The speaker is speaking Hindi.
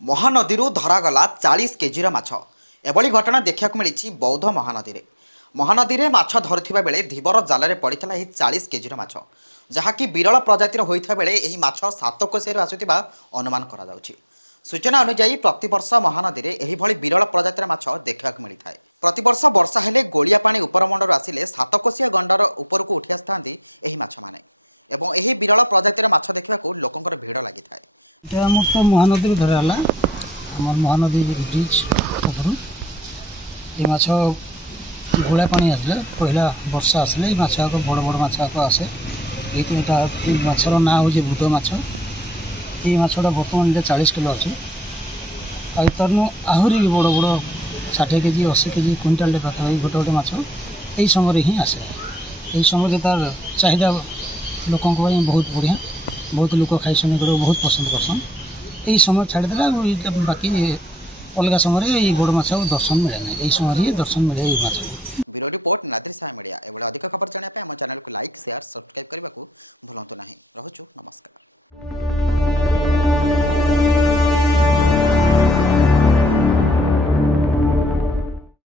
महानदी धरागला 40 केजीर माछ एभली घटना देखा मिली बौद्ध महानदी में। महानदी में माछ धरुवा बेले धीवर जाल पड़ता 40 केजीर माछ जहाँकि विरल प्रजातिर होता बेले यह माछ सातकोशिया आसुवा अनुमान करा। सूचना अनुसार प्रतिवर्ष महानदी में यह विरल प्रजातिर माछ देखा मिलता है। प्रतिवर्ष वर्षा हेले गोलिया पानी उपरमंडल आसिले सातकोशिया गंडर उपरकू उठी आसती माछ माने एवं यही विरल प्रजातिर माछ देखा लोकंर भिड़ लगी था। तो महानदी धराला आम महानदी ब्रिज ऊपर ये माछ गोला पानी आसे पहला वर्षा आसले माछक बड़ बड़ माछक आसे ये माछर ना हूँ बुध माछ ये माछटा बर्तमान 40 किलो अच्छे तरनु आहरी भी बड़ बड़ 60 केजी 80 केजी क्विंटाल पाखा गोटे गोटे माछ यही समय ही आसे। यही समय तार चाहिदा लोकों बहुत बढ़िया बहुत लोक खाई बहुत पसंद करसन यही समय छाड़देला बाकी अलग समय बड़ माछ दर्शन मिले ना यही समय ही दर्शन मिले माछ। Bureau report Nadir Saha media. एभली अधिक खबर जानापी आम चैनल को लाइक शेयर सब्सक्राइब करने को भूलु ना। रहुछु नमस्कार।